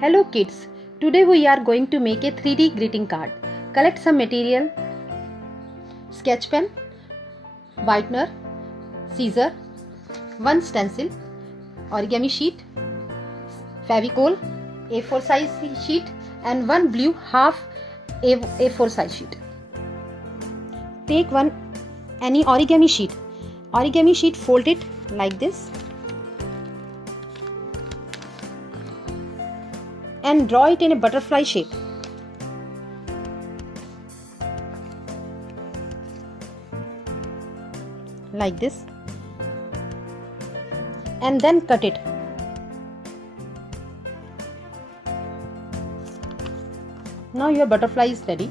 Hello kids, today we are going to make a 3D greeting card. Collect some material, sketch pen, whitener, scissor, one stencil, origami sheet, Fevicol, A4 size sheet and one blue half A4 size sheet. Take any origami sheet, fold it like this and draw it in a butterfly shape. Like this, and then cut it. Now your butterfly is ready.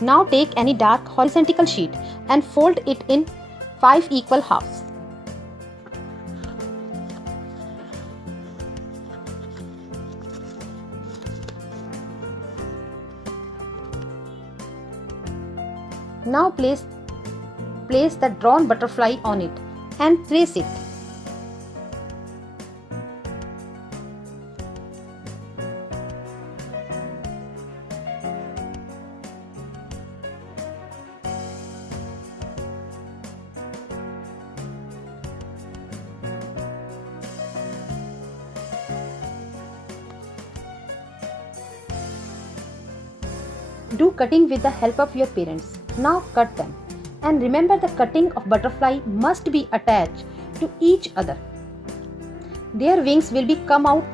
Now take any dark horizontal sheet and fold it in 5 equal halves. Now place the drawn butterfly on it and trace it. Do cutting with the help of your parents. Now cut them. And remember, the cutting of butterfly must be attached to each other. Their wings will come out.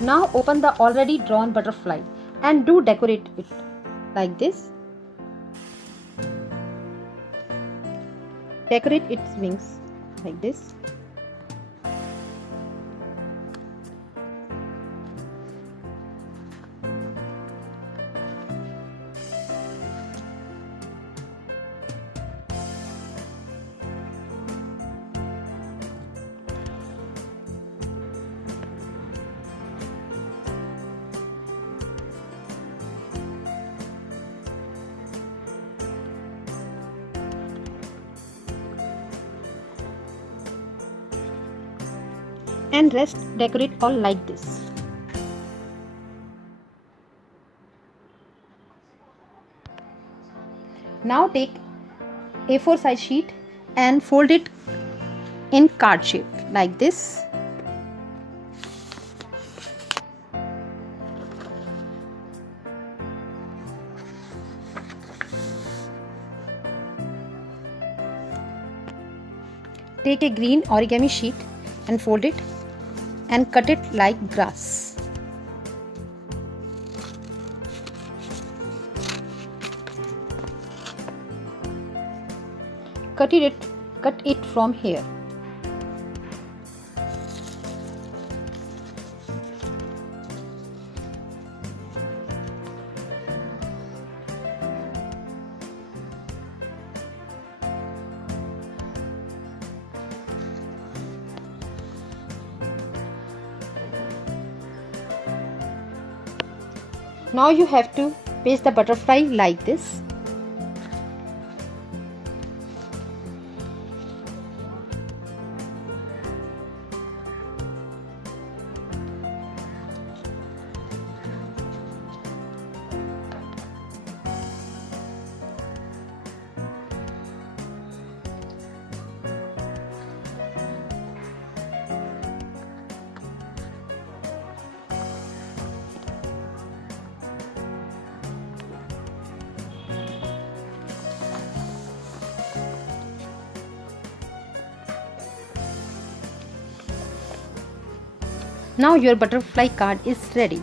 Now open the already drawn butterfly and do decorate it like this. Decorate its wings like this. And rest decorate all like this. Now take A4 size sheet and fold it in card shape like this. Take a green origami sheet and fold it and cut it like grass. Cut it from here. Now you have to paste the butterfly like this. Now your butterfly card is ready.